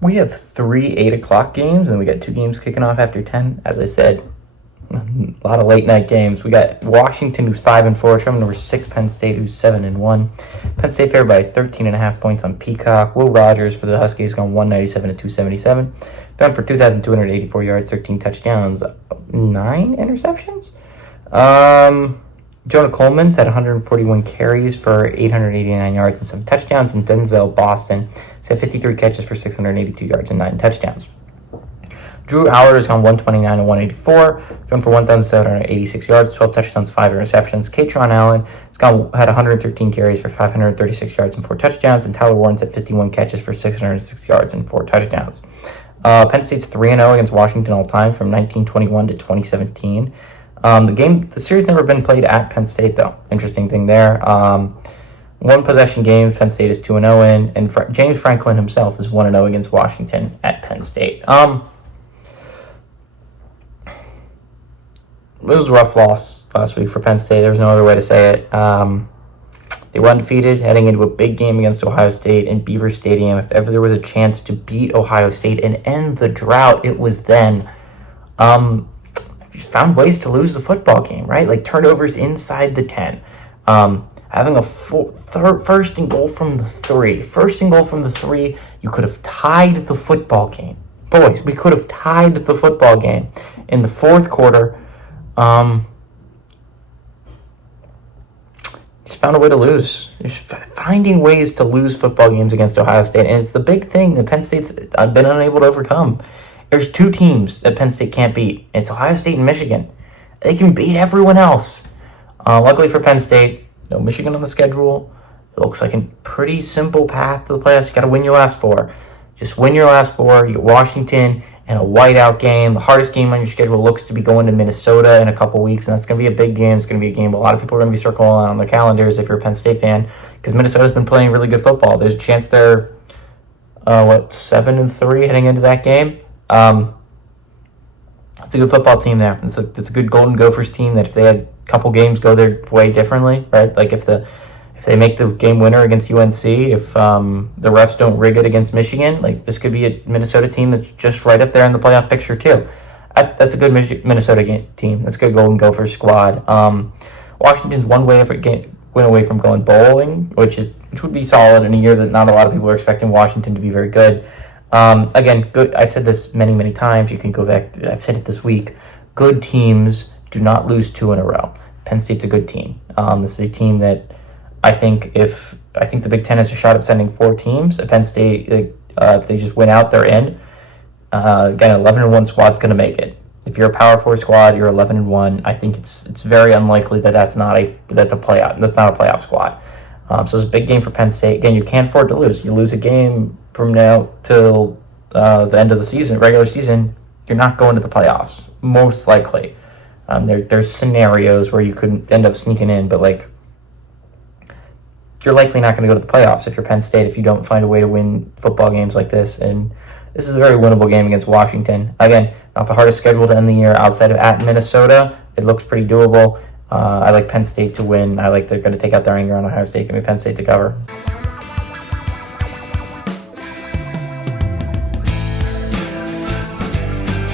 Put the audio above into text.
We have 3 8 o'clock games, and we got 2 games kicking off after 10. As I said, a lot of late night games. We got Washington, who's 5-4, traveling number 6 Penn State, who's 7-1. Penn State favored by 13.5 points on Peacock. Will Rogers for the Huskies gone 197 to 277. Thrown for 2,284 yards, 13 touchdowns, 9 interceptions. Jonah Coleman's had 141 carries for 889 yards and 7 touchdowns, and Denzel Boston has had 53 catches for 682 yards and 9 touchdowns. Drew Allard has gone 129 to 184, thrown for 1,786 yards, 12 touchdowns, 5 interceptions. Katron Allen had 113 carries for 536 yards and 4 touchdowns, and Tyler Warren's had 51 catches for 606 yards and 4 touchdowns. Penn State's 3-0 against Washington all time from 1921 to 2017. The series never been played at Penn State, though. Interesting thing there. One possession game, Penn State is 2-0 in, and James Franklin himself is 1-0 against Washington at Penn State. It was a rough loss last week for Penn State. There's no other way to say it. They were undefeated heading into a big game against Ohio State in Beaver Stadium. If ever there was a chance to beat Ohio State and end the drought, it was then. Found ways to lose the football game, right? Like turnovers inside the 10. Having a first and goal from the 3. First and goal from the 3, you could have tied the football game. Boys, we could have tied the football game. In the fourth quarter, just found a way to lose. Just finding ways to lose football games against Ohio State. And it's the big thing that Penn State's been unable to overcome. There's 2 teams that Penn State can't beat. It's Ohio State and Michigan. They can beat everyone else. Luckily for Penn State, no Michigan on the schedule. It looks like a pretty simple path to the playoffs. You got to win your last 4. Just win your last 4. You get Washington and a whiteout game. The hardest game on your schedule looks to be going to Minnesota in a couple weeks, and that's going to be a big game. It's going to be a game a lot of people are going to be circling on their calendars if you're a Penn State fan, because Minnesota's been playing really good football. There's a chance they're 7-3 heading into that game. It's a good football team there. It's a good Golden Gophers team that if they had a couple games go their way differently, right? Like if they make the game winner against UNC, if the refs don't rig it against Michigan, like this could be a Minnesota team that's just right up there in the playoff picture too. That's a good Minnesota team. That's a good Golden Gophers squad. Washington's one win away from going bowling, which would be solid in a year that not a lot of people are expecting Washington to be very good. Again, good. I've said this many, many times. You can go back. I've said it this week. Good teams do not lose 2 in a row. Penn State's a good team. This is a team that I think the Big Ten has a shot at sending 4 teams. At Penn State, if they just win out, they're in. Again, 11-1 squad's going to make it. If you're a Power 4 squad, you're 11-1. I think it's very unlikely that's not a playoff squad. So it's a big game for Penn State. Again, you can't afford to lose. You lose a game from now till the end of the season, regular season, you're not going to the playoffs, most likely. There's scenarios where you could end up sneaking in, but like you're likely not going to go to the playoffs if you're Penn State if you don't find a way to win football games like this. And this is a very winnable game against Washington. Again, not the hardest schedule to end the year outside of at Minnesota. It looks pretty doable. I like Penn State to win. I like they're going to take out their anger on Ohio State. Give me Penn State to cover.